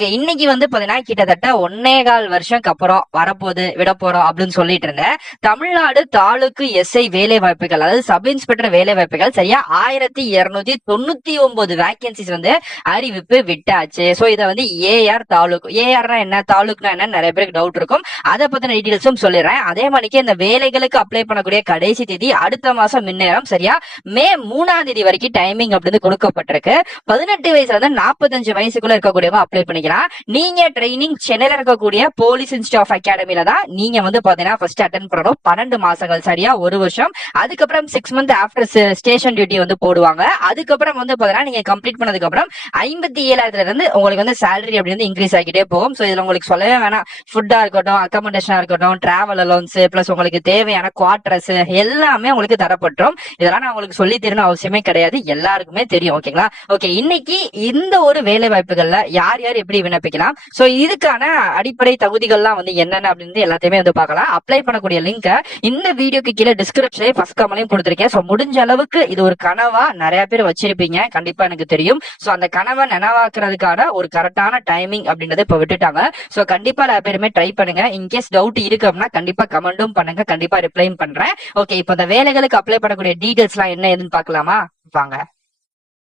இன்னைக்கு வந்து பாத்தீங்கன்னா கிட்டத்தட்ட 1.25 வருஷம்க்கு அப்புறம் வரப்போகுது விட போறோம் அப்படின்னு சொல்லிட்டு இருந்தேன். தமிழ்நாடு தாலுக்கு எஸ்ஐ வேலை வாய்ப்புகள், அதாவது சப் இன்ஸ்பெக்டர் வேலை வாய்ப்புகள் சரியா 1299 வேகன்சிஸ் வந்து அறிவிப்பு விட்டாச்சு. சோ இதை வந்து ஏஆர் தாலுக், ஏஆர்னா என்ன, தாலுக்னா என்ன நிறைய பேருக்கு டவுட் இருக்கும். அதை பத்தின டீடைல்ஸும் சொல்லிடுறேன். அதே மாதிரிக்கு இந்த வேலைகளுக்கு அப்ளை பண்ணக்கூடிய கடைசி தேதி அடுத்த மாசம் முன்னேறம் சரியா மே 3ஆம் தேதி வரைக்கும் டைமிங் அப்படின்னு கொடுக்கப்பட்டிருக்கு. 18 வயசுல இருந்து 45 வயசுக்குள்ள இருக்கக்கூடியவங்க அப்ளை பண்ணிக்கலாம். நீங்க ட்ரைனிங் சென்னையில இருக்கக்கூடிய போலீஸ் இன்ஸ்டிடியூட் ஆஃப் அகாடமில தான் நீங்க வந்து பாத்தீங்கன்னா ஃபர்ஸ்ட் அட்டென்ட் பண்ணணும். 12 மாசங்கள் சரியா ஒரு வருஷம். அதுக்கப்புறம் 6 மந்த் ஆஃப்டர் ஸ்டேஷன் டியூட்டி வந்து போடுவாங்க. அதுக்கப்புறம் வந்து பாத்தீங்கன்னா நீங்க கம்ப்ளீட் பண்ணதுக்கு அப்புறம் 57,000 இருந்து உங்களுக்கு வந்து சேலரி அப்படி வந்து இன்க்ரீஸ் ஆகிட்டே போகும். சோ இதுல உங்களுக்கு சொல்லவே வேணாம், ஃபுட்டா இருக்கட்டும், அகாமடேஷனா இருக்கட்டும், டிராவல் அலோன்ஸ் பிளஸ் உங்களுக்கு தேவையான குவார்டர்ஸ் எல்லாமே உங்களுக்கு தரப்பட்டுரும். இதெல்லாம் நான் உங்களுக்கு சொல்லி தரணும் அவசியமே கிடையாது, எல்லாருக்குமே தெரியும். ஓகேங்களா? ஓகே, இன்னைக்கு இந்த ஒரு வேலை வாய்ப்புகள்ல யார் யார் எப்படி விண்ணப்பிக்கலாம், சோ இதுக்கான அடிப்படை தகுதிகள்லாம் வந்து என்னென்ன அப்படின்னு எல்லாத்தையுமே வந்து பார்க்கலாம். அப்ளை பண்ணக்கூடிய லிங்க் இந்த வீடியோக்கு கீழே டிஸ்கிரிப்ஷன்ல ஃபர்ஸ்ட் கமெண்ட்லயும் கொடுத்திருக்கேன். சோ முடிஞ்ச அளவுக்கு இது ஒரு கனவா நிறைய பேர் வச்சிருப்பீங்க, கண்டிப்பா எனக்கு தெரியும். சோ அந்த கனவை நனவாக்குறதுக்கான ஒரு கரெக்டான டைமிங் அப்படின்றத இப்ப விட்டுட்டாங்க. சோ கண்டிப்பா நிறைய பேருமே ட்ரை பண்ணுங்க. இன்கேஸ் டவுட் இருக்கு அப்படின்னா கண்டிப்பா கமெண்டும் பண்ணுங்க, கண்டிப்பா ரிப்ளையும் பண்றேன். ஓகே, இப்போ இந்த வேலைகளுக்கு அப்ளை பண்ணக்கூடிய டீடைல்ஸ் எல்லாம் என்ன ஏதுன்னு பாக்கலாமா? வாங்க.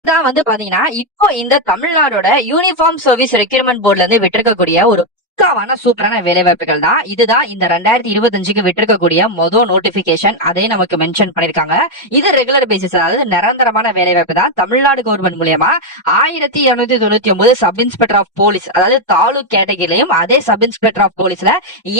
தான் வந்து பாத்தீங்கன்னா இப்போ இந்த தமிழ்நாடோட யூனிஃபார்ம் சர்வீஸ் ரெக்ரூட்மெண்ட் போர்ட்ல இருந்து விட்டிருக்கக்கூடிய ஒரு பக்காவான சூப்பரான வேலை வாய்ப்புகள் தான். இதுதான் இந்த 2025க்கு விட்டிருக்கக்கூடிய மொதல் நோட்டிபிகேஷன். அதே நமக்கு மென்ஷன் பண்ணிருக்காங்க. இது ரெகுலர் பேசிஸ், அதாவது நிரந்தரமான வேலை வாய்ப்பு தான். தமிழ்நாடு கவர்மெண்ட் மூலியமா 1299 சப் இன்ஸ்பெக்டர் ஆஃப் போலீஸ், அதாவது தாலுக் கேட்டகரியிலையும் அதே சப் இன்ஸ்பெக்டர் ஆஃப் போலீஸ்ல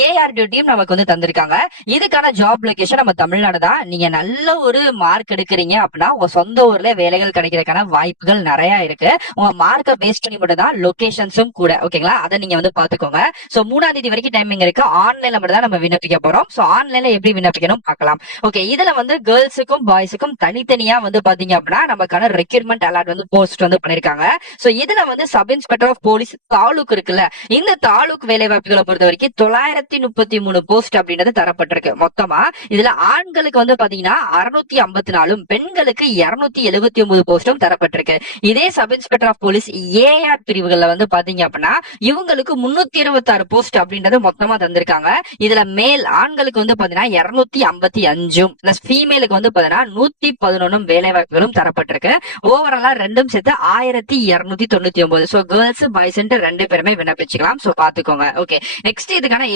ஏஆர் டியூட்டியும் நமக்கு வந்து தந்திருக்காங்க. இதுக்கான ஜாப் லொகேஷன் நம்ம தமிழ்நாடு தான். நீங்க நல்ல ஒரு மார்க் எடுக்கிறீங்க அப்படின்னா உங்க சொந்த ஊர்ல வேலைகள் கிடைக்கிறதுக்கான வாய்ப்புகள் நிறைய இருக்கு. உங்க மார்க்கை பேஸ் பண்ணி மட்டும் தான் லொகேஷன்ஸும் கூட. ஓகேங்களா? அதை நீங்க வந்து பாத்துக்கோங்க. சோ 3ஆம் தேதி வரைக்கும் டைமிங் இருக்கு. ஆன்லைன்ல மட்டும் தான் நம்ம விண்ணப்பிக்க போறோம். சோ ஆன்லைன்ல எப்படி விண்ணப்பிக்கணும் பார்க்கலாம். ஓகே, இதுல வந்து கேர்ள்ஸுக்கும் பாய்ஸுக்கும் தனித்தனியா வந்து பாத்தீங்க அப்படின்னா நமக்கான ரெக்ரூட்மெண்ட் அலர்ட் வந்து போஸ்ட் வந்து பண்ணிருக்காங்க. சோ இதுல வந்து sub inspector of police taluk இருக்குல்ல, இந்த தாலுக் வேலை வாய்ப்புகளை பொறுத்த வரைக்கும் 933 போஸ்ட் அப்படின்றது தரப்பட்டிருக்கு மொத்தமா. இதுல ஆண்களுக்கு வந்து பாத்தீங்கன்னா 654, பெண்களுக்கு 279 போஸ்டும் தரப்பட்டிருக்கு. இதே sub inspector of police AR பிரிவுகள்ல வந்து பாத்தீங்க அப்படின்னா இவங்களுக்கு 326 போஸ்ட் அப்படின்றது மொத்தமா தந்திருக்காங்க. இதுல மேல் ஆண்களுக்கு வந்து பாத்தீங்கன்னா 255 பிளஸ் ஃபீமேலுக்கு வந்து பாத்தீங்கன்னா 111 வேலை வாய்ப்புகளும் தரப்பட்டிருக்கு. ஓவராலா ரெண்டும் சேர்த்து 1299. சோ கேர்ள்ஸ் பாய்ஸ் ரெண்டு பேருமே விண்ணப்பிச்சுக்கலாம். சோ பாத்துக்கோங்க. ஓகே, நெக்ஸ்ட் இதுக்கான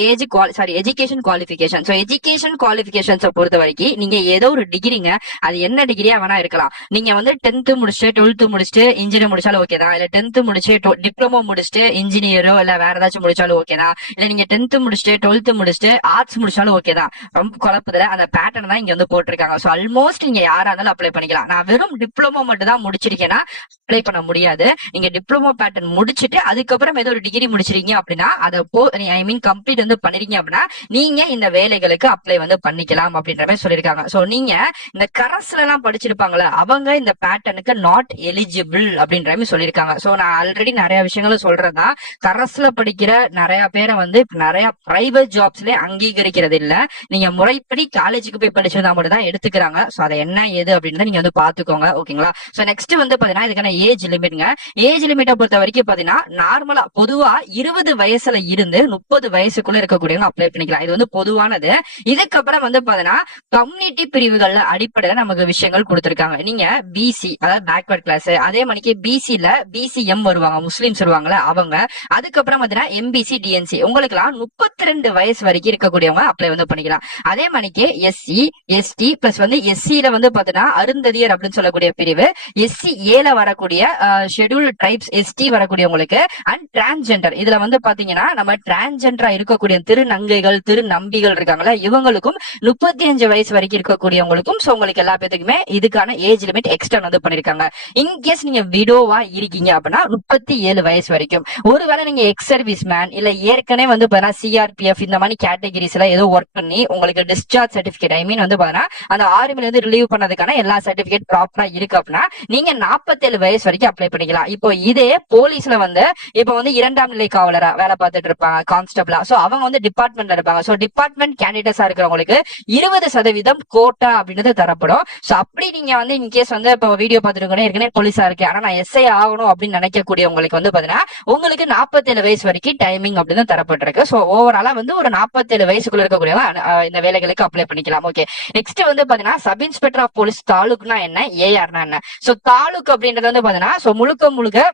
education qualification. So education qualifications பொறுத்த வரைக்கும் நீங்க ஏதோ ஒரு டிகிரிங்க, அது என்ன டிகிரியா வேணா இருக்கலாம். நீங்க வந்து 10th முடிச்சுட்டு 12th முடிச்சுட்டு இன்ஜினியர் முடிச்சாலும் ஓகே தான், இல்ல 10th முடிச்சு டிப்ளமோ முடிச்சுட்டு இன்ஜினியரோ இல்ல வேற ஏதாச்சும் முடிச்சாலும் ஓகே தான், இல்ல நீங்க 10th முடிச்சுட்டு 12th முடிச்சுட்டு ஆர்ட்ஸ் முடிச்சாலும் ஓகே தான். ரொம்ப குழப்பத்துல அந்த பேட்டர்ன் தான் இங்க வந்து போட்டிருக்காங்க. சோ ஆல்மோஸ்ட் நீங்க யாரா இருந்தாலும் அப்ளை பண்ணிக்கலாம். நான் வெறும் டிப்ளமோ மட்டும் தான் முடிச்சிருக்கேன்னா அப்ளை பண்ண முடியாது. நீங்க டிப்ளமோ பேட்டர்ன் முடிச்சுட்டு அதுக்கப்புறம் ஏதோ ஒரு டிகிரி முடிச்சிருக்கீங்க அப்படின்னா அதை ஐ மீன் கம்ப்ளீட் வந்து பண்ணிருக்கீங்க அப்படின்னா நீங்க இந்த வேலைகளுக்கு அப்ளை வந்து பண்ணிக்கலாம் அப்படின்ற மாதிரி சொல்லியிருக்காங்க. சோ நீங்க இந்த கரஸ்ல எல்லாம் படிச்சிருப்பாங்களா, அவங்க இந்த பேட்டர்னுக்கு நாட் எலிஜிபிள் அப்படின்ற மாதிரி சொல்லியிருக்காங்க. சோ நான் ஆல்ரெடி நிறைய விஷயங்களும் சொல்றேன்னா, கரஸ்ல படிக்கிற நிறைய பேரை வந்து நிறைய பிரைவேட் ஜாப்ஸ்ல அங்கீகரிக்கிறது இல்ல. நீங்க முறைப்படி காலேஜுக்கு போய் படிச்சதா மட்டும் தான் எடுத்துக்கிறாங்க. சோ அதை என்ன ஏது அப்படின்னு நீங்க வந்து பாத்துக்கோங்க. ஓகேங்களா? சோ நெக்ஸ்ட் வந்து பாத்தீங்கன்னா இதுக்கான ஏஜ் லிமிட்ங்க. ஏஜ் லிமிட்டை பொறுத்த வரைக்கும் பாத்தீங்கன்னா நார்மலா பொதுவா 20 வயசுல இருந்து 30 வயசுக்குள்ள இருக்கக்கூடியவங்க அப்ளை பண்ணிக்கலாம். இது வந்து பொதுவானது. இதுக்கப்புறம் வந்து பாத்தீங்கன்னா கம்யூனிட்டி பிரிவுகள்ல அடிப்படையில நமக்கு விஷயங்கள் கொடுத்திருக்காங்க. நீங்க பிசி, அதாவது பேக்வர்ட் கிளாஸ், அதே மணிக்கு பிசில பிசிஎம் வருவாங்க, முஸ்லிம்ஸ் வருவாங்கல்ல அவங்க. அதுக்கப்புறம் பாத்தீங்கன்னா எம்பிசி டிஎன்சி உங்களுக்கு எல்லாம் 32 வயசு வரைக்கும் இருக்கக்கூடியவங்க அப்ளை வந்து பண்ணிக்கலாம். அதே மணிக்கு எஸ்சி எஸ்டி பிளஸ் வந்து எஸ்சில வந்து பாத்தீங்கன்னா அருந்ததியர் அப்படின்னு சொல்லக்கூடிய பிரிவு, எஸ்சி ஏல வரக்கூடிய ஷெட்யூல்டு ட்ரைப்ஸ் எஸ்டி வரக்கூடியவங்களுக்கு, அண்ட் டிரான்ஸ்ஜெண்டர். இதுல வந்து பாத்தீங்கன்னா நம்ம டிரான்ஸ்ஜெண்டரா இருக்கக்கூடிய திருநங்கைகள் திருநம்பிகள் இருக்காங்களா, இவங்களுக்கும் 35 வயசு வரைக்கும் இருக்கக்கூடியவங்களுக்கும். சோ உங்களுக்கு எல்லா பேத்துக்குமே இதுக்கான ஏஜ் லிமிட் எக்ஸ்டர்ன் வந்து பண்ணிருக்காங்க. இன்கேஸ் நீங்க விடோவா இருக்கீங்க அப்படின்னா 37 வயசு வரைக்கும். ஒருவேளை நீங்க எக்ஸ் சர்வீஸ் மேன் இல்ல ஏற்கனவே வந்து பாத்தீங்கன்னா சிஆர்பிஎஃப் இந்த மாதிரி கேட்டகரிஸ்ல ஏதோ ஒர்க் பண்ணி உங்களுக்கு டிஸ்சார்ஜ் சர்டிபிகேட் ஐ மீன் வந்து பாத்தீங்கன்னா அந்த ஆர்மில இருந்து ரிலீவ் பண்ணதுக்கான எல்லா சர்டிபிகேட் ப்ராப்பரா இருக்கு அப்படின்னா நீங்க 47 வயசு வரைக்கும் அப்ளை பண்ணிக்கலாம். இப்போ இதே போலீஸ்ல வந்து இப்ப வந்து 2ஆம் நிலை காவலரா வேலை பார்த்துட்டு இருப்பாங்க, கான்ஸ்டபிளா. சோ அவங்க வந்து டிபார்ட்மெண்ட்ல இருப்பாங்க. சோ டிபார்ட்மெண்ட் கேண்டிடேட்ஸா இருக்கிறவங்களுக்கு 20% கோட்டா அப்படின்றது தரப்படும். சோ அப்படி நீங்க வந்து இன்கேஸ் வந்து இப்போ வீடியோ பார்த்துட்டு ஏற்கனவே போலீஸா இருக்கு ஆனா நான் எஸ்ஐ ஆகணும் அப்படின்னு நினைக்கக்கூடிய உங்களுக்கு வந்து பாத்தீங்கன்னா உங்களுக்கு 47 வயசு வரைக்கும் டைமிங் அப்படின்னு தரப்பட்டிருக்கு. சோ ஓவராலா வந்து ஒரு 47 வயசுக்குள்ள இருக்கக்கூடியவங்க இந்த வேலைகளுக்கு அப்ளை பண்ணிக்கலாம். ஓகே, நெக்ஸ்ட் வந்து பாத்தீங்கன்னா சப் இன்ஸ்பெக்டர் ஆஃப் போலீஸ் தாலுக்னா என்ன, ஏஆர்னா என்ன. சோ தாலுக் அப்படின்றது வந்து பாத்தீங்கன்னா சோ முழுக்க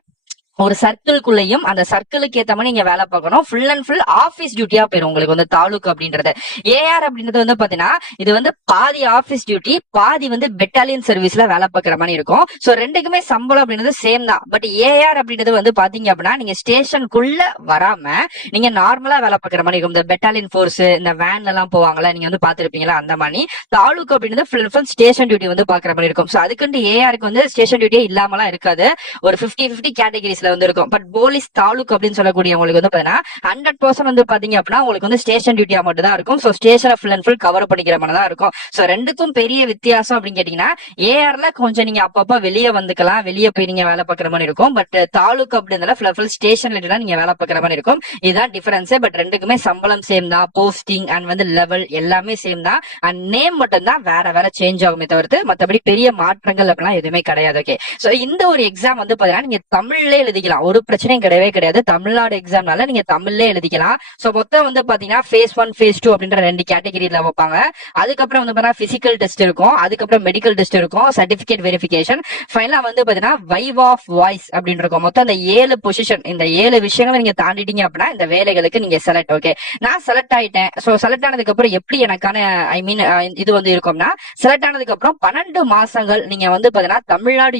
ஒரு சர்க்கிள்குள்ளேயும் அந்த சர்க்கிளுக்கு ஏத்த மாதிரி நீங்க வேலை பார்க்கணும். ஃபுல் அண்ட் ஃபுல் ஆபீஸ் டியூட்டியா போயிடும் உங்களுக்கு வந்து தாலுக் அப்படின்றது. ஏஆர் அப்படின்றது வந்து பாத்தீங்கன்னா இது வந்து பாதி ஆபீஸ் டியூட்டி, பாதி வந்து பெட்டாலியன் சர்வீஸ்ல வேலை பார்க்குற மாதிரி இருக்கும். சோ ரெண்டுக்குமே சம்பளம் அப்படின்றது சேம் தான். பட் ஏஆர் அப்படின்றது வந்து பாத்தீங்க அப்படின்னா நீங்க ஸ்டேஷனுக்குள்ள வராம நீங்க நார்மலா வேலை பார்க்குற மாதிரி இருக்கும். இந்த பெட்டாலியன் போர்ஸ் இந்த வேன்ல எல்லாம் போவாங்கல்ல, நீங்க வந்து பாத்துருப்பீங்களா அந்த மாதிரி. தாலுக் அப்படின்றது full and full station duty வந்து பாக்குற மாதிரி இருக்கும். சோ அதுக்கு ஏஆருக்கு வந்து ஸ்டேஷன் டியூட்டியே இல்லாமலாம் இருக்காது. ஒரு 50-50 கேட்டகரிஸ் வந்து இருக்கும். பட் போலீஸ் தாலுக் அப்படின்னு சொல்லக்கூடிய உங்களுக்கு வந்து பாத்தீங்கன்னா 100% வந்து பாத்தீங்க அப்படின்னா உங்களுக்கு வந்து ஸ்டேஷன் டியூட்டியா மட்டும் தான் இருக்கும். சோ ஸ்டேஷனை ஃபுல் அண்ட் ஃபுல் கவர் பண்ணிக்கிற மாதிரி தான் இருக்கும். சோ ரெண்டுக்கும் பெரிய வித்தியாசம் அப்படின்னு கேட்டீங்கன்னா ஏஆர்ல கொஞ்சம் நீங்க அப்பப்ப வெளியே வந்துக்கலாம், வெளியே போய் நீங்க வேலை பார்க்குற மாதிரி இருக்கும். பட் தாலுக் அப்படின்றதுல ஃபுல் ஃபுல் ஸ்டேஷன்ல நீங்க வேலை பார்க்குற மாதிரி இருக்கும். இதுதான் டிஃபரன்ஸ். பட் ரெண்டுக்குமே சம்பளம் சேம் தான், போஸ்டிங் அண்ட் வந்து லெவல் எல்லாமே சேம் தான். அண்ட் நேம் மட்டும் தான் வேற சேஞ்ச் ஆகுமே தவிர்த்து மற்றபடி பெரிய மாற்றங்கள் அப்படிலாம் எதுவுமே கிடையாது. ஓகே, சோ இந்த ஒரு எக்ஸாம் வந்து பாத்தீங்கன்னா நீங்க தமிழ்ல எழுதிக்கலாம், ஒரு பிரச்சனையும் கிடையவே கிடையாது. தமிழ்நாடு எக்ஸாம்னால நீங்க தமிழ்ல எழுதிக்கலாம். சோ மொத்தம் வந்து பாத்தீங்கன்னா phase 1 phase 2 அப்படின்ற 2 கேட்டகரியில வைப்பாங்க. அதுக்கப்புறம் வந்து பாத்தீங்கன்னா பிசிக்கல் டெஸ்ட் இருக்கும், அதுக்கப்புறம் மெடிக்கல் டெஸ்ட் இருக்கும், சர்டிபிகேட் வெரிஃபிகேஷன், ஃபைனலா வந்து பாத்தீங்கன்னா வைவ் ஆஃப் வாய்ஸ் அப்படின்னு இருக்கும். மொத்தம் இந்த 7 பொசிஷன், இந்த 7 விஷயங்களை நீங்க தாண்டிட்டீங்க அப்படின்னா இந்த வேலைகளுக்கு நீங்க செலக்ட். ஓகே, நான் செலக்ட் ஆயிட்டேன். சோ செலக்ட் ஆனதுக்கு அப்புறம் எப்படி எனக்கான ஐ மீன் இது வந்து இருக்கும்னா செலக்ட் ஆனதுக்கு அப்புறம் 12 மாசங்கள் நீங்க வந்து பாத்தீங்கன்னா தமிழ்நாடு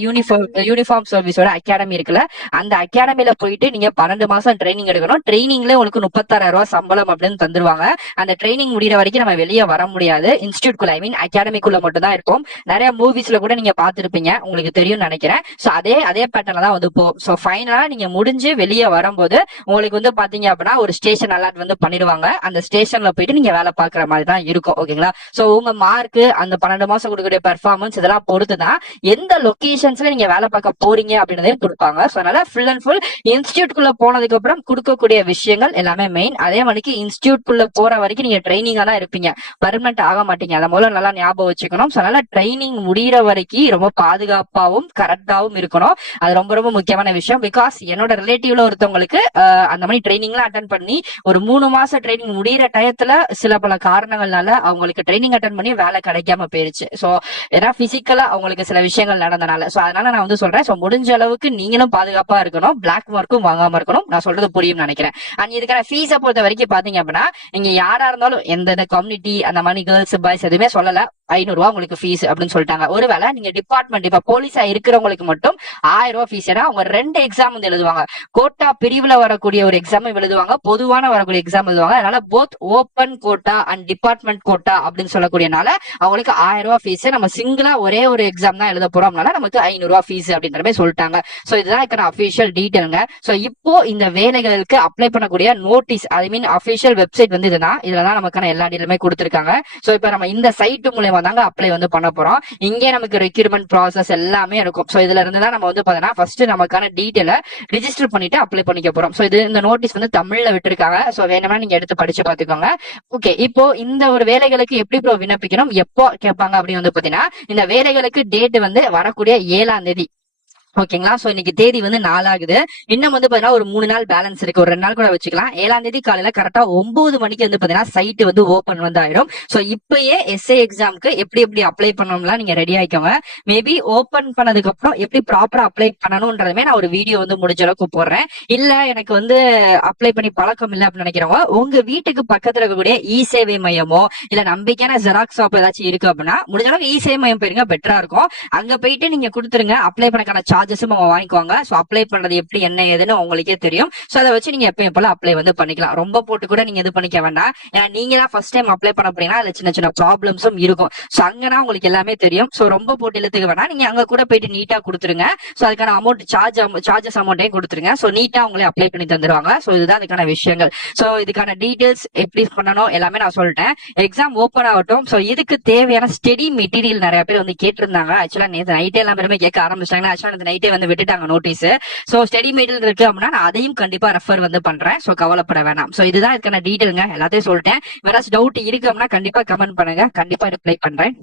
யூனிஃபார்ம் சர்வீஸோட அகாடமி இருக்குல்ல, அந்த அகாடமில போயிட்டு நீங்க 12 மாசம் ட்ரைனிங் எடுக்கணும். ட்ரைனிங்ல உங்களுக்கு 36,000 ரூபாய் சம்பளம் அப்படின்னு தந்துருவாங்க. அந்த ட்ரைனிங் முடிகிற வரைக்கும் நம்ம வெளியே வர முடியாது. இன்ஸ்டியூட்குள்ள ஐ மீன் அகாடமிக்குள்ள மட்டும் தான் இருக்கும். நிறைய மூவிஸ்ல கூட நீங்க பாத்துருப்பீங்க, உங்களுக்கு தெரியும் நினைக்கிறேன். சோ அதே பேட்டர்ல தான் வந்து போகும். சோ ஃபைனலா நீங்க முடிஞ்சு வெளியே வரும்போது உங்களுக்கு வந்து பாத்தீங்க அப்படின்னா ஒரு ஸ்டேஷன் அலாட் வந்து பண்ணிடுவாங்க. அந்த ஸ்டேஷன்ல போயிட்டு நீங்க வேலை பாக்குற மாதிரி தான் இருக்கும். ஓகேங்களா, சோ உங்க மார்க் அந்த 12 மாசம் கொடுக்கக்கூடிய பெர்ஃபார்மன்ஸ் இதெல்லாம் பொறுத்து தான் எந்த லொகேஷன்ஸ்ல நீங்க வேலை பார்க்க போறீங்க அப்படின்றதே கொடுப்பாங்க. சோ அதனால ஃபுல் அண்ட் ஃபுல் இன்ஸ்டியூட்குள்ள போனதுக்கு அப்புறம் கொடுக்கக்கூடிய விஷயங்கள் எல்லாமே மெயின். அதே மாதிரி இன்ஸ்டியூட்குள்ள போற வரைக்கும் நீங்க ட்ரைனிங்கா தான் இருப்பீங்க, பர்மனன்ட் ஆக மாட்டீங்க. அதை முதல்ல நல்லா ஞாபகம் வச்சுக்கணும். அதனால ட்ரைனிங் முடிகிற வரைக்கும் ரொம்ப பாதுகாப்பாவும் கரெக்டாவும் இருக்கணும். அது ரொம்ப முக்கியமான விஷயம். பிகாஸ் என்னோட ரிலேட்டிவ்ல ஒருத்தவங்களுக்கு அந்த மாதிரி ட்ரைனிங் எல்லாம் அட்டன் பண்ணி ஒரு 3 மாசம் ட்ரைனிங் முடிகிற டயத்துல சில பல காரணங்கள்னால அவங்களுக்கு ட்ரைனிங் அட்டன் பண்ணி வேலை கிடைக்காம போயிருச்சு. சோ ஏன்னா பிசிக்கலா அவங்களுக்கு சில விஷயங்கள் நடந்தனால. சோ அதனால நான் வந்து சொல்றேன், சோ முடிஞ்ச அளவுக்கு நீங்களும் பாதுகாப்பா இருக்கணும், பிளாக் மார்க்கும் வாங்காம இருக்கணும். நான் சொல்றது புரியும் நினைக்கிறேன். அண்ட் இதுக்கான ஃபீஸை பொறுத்த வரைக்கும் பாத்தீங்க அப்படின்னா நீங்க யாரா இருந்தாலும் எந்த கம்யூனிட்டி அந்த மாதிரி கேர்ள்ஸ் பாய்ஸ் எதுவுமே சொல்லல, 500 ரூபாய் உங்களுக்கு ஃபீஸ் அப்படின்னு சொல்லிட்டாங்க. ஒருவேளை நீங்க டிபார்ட்மெண்ட் இப்ப போலீஸா இருக்கிறவங்களுக்கு மட்டும் 1000 ரூபாய் ஃபீஸ். ஏன்னா அவங்க 2 எக்ஸாம் வந்து எழுதுவாங்க. கோட்டா பிரிவுல வரக்கூடிய ஒரு எக்ஸாம் எழுதுவாங்க, பொதுவான வரக்கூடிய எக்ஸாம் எழுதுவாங்க. அதனால both open quota and department quota அப்படின்னு சொல்லக்கூடியனால அவங்களுக்கு 1000 ரூபாய் ஃபீஸ். நம்ம சிங்கிளா ஒரே ஒரு எக்ஸாம் தான் எழுத போறோம்னால நமக்கு 500 ரூபாய் ஃபீஸ் அப்படின்ற மாதிரி சொல்லிட்டாங்க. சோ இதுதான் இதுக்கான அபிஷியல் டீடைல்ங்க. சோ இப்போ இந்த வேலைகளுக்கு அப்ளை பண்ணக்கூடிய நோட்டீஸ் ஐ மீன் அபிஷியல் வெப்சைட் வந்து இதுதான். இதுலதான் நமக்கான எல்லா டீடைலுமே கொடுத்திருக்காங்க. சோ இப்ப நம்ம இந்த சைட் மூலமா தாங்க அப்ளை வந்து பண்ண போறோம். இங்கே நமக்கு ரெக்ரூட்மெண்ட் ப்ராசஸ் எல்லாமே இருக்கும். சோ இதுல இருந்து தான் நம்ம வந்து பாத்தீங்கன்னா ஃபர்ஸ்ட் நமக்கான டீடைலை ரிஜிஸ்டர் பண்ணிட்டு அப்ளை பண்ணிக்க போறோம். சோ இது இந்த நோட்டீஸ் வந்து தமிழ்ல விட்டுருக்காங்க. சோ வேணும்னா நீங்க எடுத்து படிச்சு பாத்துக்கோங்க. ஓகே, இப்போ இந்த ஒரு வேலைகளுக்கு எப்படி ப்ரோ விண்ணப்பிக்கணும், எப்போ கேட்பாங்க அப்படின்னு வந்து பாத்தீங்கன்னா இந்த வேலைகளுக்கு டேட் வந்து வரக்கூடிய 7ஆம் தேதி. ஓகேங்களா, சோ இன்னைக்கு தேதி வந்து 4 ஆகுது. இன்னும் வந்து பாத்தீங்கன்னா ஒரு 3 நாள் பேலன்ஸ் இருக்கு, ஒரு 2 நாள் கூட வச்சுக்கலாம். 7ஆம் தேதி காலையில கரெக்டா 9 மணிக்கு வந்து பாத்தீங்கன்னா சைட் வந்து ஓபன் வந்து ஆயிரும். சோ இப்பயே எஸ்ஏ எக்ஸாமுக்கு எப்படி அப்ளை பண்ணணும்லாம் நீங்க ரெடி ஆயிக்கோங்க. மேபி ஓபன் பண்ணதுக்கு அப்புறம் எப்படி ப்ராப்பரா அப்ளை பண்ணணும்ன்றதுமே நான் ஒரு வீடியோ வந்து முடிஞ்ச அளவுக்கு போடுறேன். இல்ல எனக்கு வந்து அப்ளை பண்ணி பழக்கம் இல்லை அப்படின்னு நினைக்கிறவங்க உங்க வீட்டுக்கு பக்கத்துல இருக்கக்கூடிய இ சேவை மையமோ இல்ல நம்பிக்கையான ஜெராக்ஸ் ஷாப் ஏதாச்சும் இருக்கு அப்படின்னா முடிஞ்ச அளவுக்கு இ சேவை மையம் போயிருங்க, பெட்டரா இருக்கும். அங்க போயிட்டு நீங்க கொடுத்துருங்க. அப்ளை பண்ணக்கான சார்ஜஸும் அவங்க வாங்கிக்குவாங்க. ஸோ அப்ளை பண்றது எப்படி என்ன ஏதுன்னு உங்களுக்கே தெரியும். ஸோ அதை வச்சு நீங்க எப்பயும் போல அப்ளை வந்து பண்ணிக்கலாம். ரொம்ப போட்டு கூட நீங்க இது பண்ணிக்க வேண்டாம். ஏன்னா நீங்க தான் ஃபர்ஸ்ட் டைம் அப்ளை பண்ண போறீங்கன்னா அதுல சின்ன சின்ன ப்ராப்ளம்ஸும் இருக்கும். ஸோ அங்கன்னா உங்களுக்கு எல்லாமே தெரியும். ஸோ ரொம்ப போட்டு இழுத்துக்க வேண்டாம். நீங்க அங்க கூட போயிட்டு நீட்டா கொடுத்துருங்க. ஸோ அதுக்கான அமௌண்ட் சார்ஜஸ் அமௌண்ட்டையும் கொடுத்துருங்க. ஸோ நீட்டா உங்களே அப்ளை பண்ணி தந்துருவாங்க. ஸோ இதுதான் அதுக்கான விஷயங்கள். ஸோ இதுக்கான டீடைல்ஸ் எப்படி பண்ணணும் எல்லாமே நான் சொல்லிட்டேன். எக்ஸாம் ஓப்பன் ஆகட்டும். ஸோ இதுக்கு தேவையான ஸ்டடி மெட்டீரியல் நிறைய பேர் வந்து கேட்டிருந்தாங்க. ஆக்சுவலா நேற்று நைட்டே எல்லாம் பேருமே கேட்க ஆரம்பிச்சிட்டாங்க. ஆக்சுவலா இந்த நைட்டே வந்து விட்டுட்டாங்க நோட்டீஸ். ஸோ ஸ்டடி மெட்டீரியல் இருக்கு அப்படின்னா நான் அதையும் கண்டிப்பா ரெஃபர் வந்து பண்றேன். ஸோ கவலைப்பட வேணாம். ஸோ இதுதான் இதுக்கான டீடைலுங்க. எல்லாத்தையும் சொல்லிட்டேன். வேற டவுட் இருக்கு அப்படின்னா கண்டிப்பா கமெண்ட் பண்ணுங்க. கண்டிப்பா ரிப்ளை பண்றேன்.